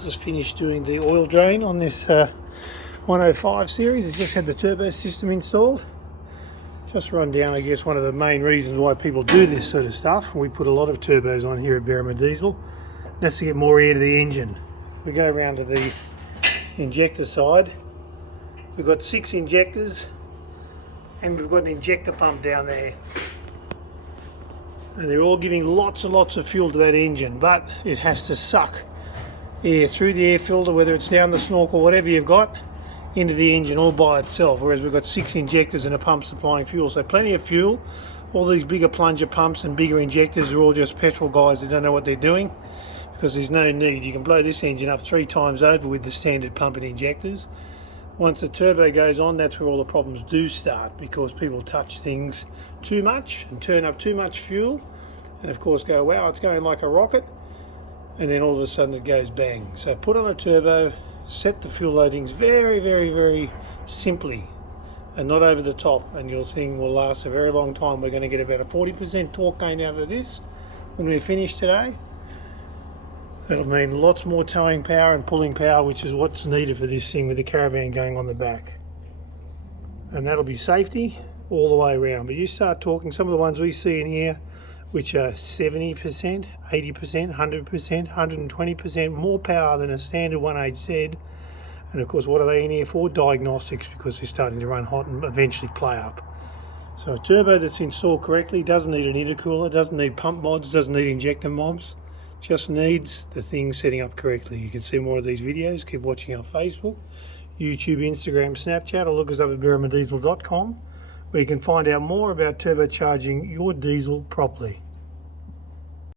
Just finished doing the oil drain on this 105 series. It's just had the turbo system installed. Just run down, I guess, one of the main reasons why people do this sort of stuff. We put a lot of turbos on here at Berrima Diesel. That's to get more air to the engine. We go around to the injector side. We've got 6 injectors and we've got an injector pump down there. And they're all giving lots and lots of fuel to that engine, but it has to suck air through the air filter, whether it's down the snorkel, whatever you've got, into the engine all by itself, whereas we've got 6 injectors and a pump supplying fuel, so plenty of fuel. All these bigger plunger pumps and bigger injectors are all just petrol guys that don't know what they're doing, because there's no need. You can blow this engine up 3 times over with the standard pump and injectors. Once the turbo goes on, that's where all the problems do start, because people touch things too much and turn up too much fuel, and of course go, wow, it's going like a rocket, and then all of a sudden it goes bang. So put on a turbo, set the fuel loadings very, very, very simply and not over the top, and your thing will last a very long time. We're going to get about a 40% torque gain out of this when we finish today. That'll mean lots more towing power and pulling power, which is what's needed for this thing with the caravan going on the back. And that'll be safety all the way around. But you start talking, some of the ones we see in here, which are 70%, 80%, 100%, 120% more power than a standard 1HZ. And of course, what are they in here for? Diagnostics, because they're starting to run hot and eventually play up. So a turbo that's installed correctly doesn't need an intercooler, doesn't need pump mods, doesn't need injector mobs, just needs the thing setting up correctly. You can see more of these videos. Keep watching our Facebook, YouTube, Instagram, Snapchat, or look us up at berrimadiesel.com, where you can find out more about turbocharging your diesel properly.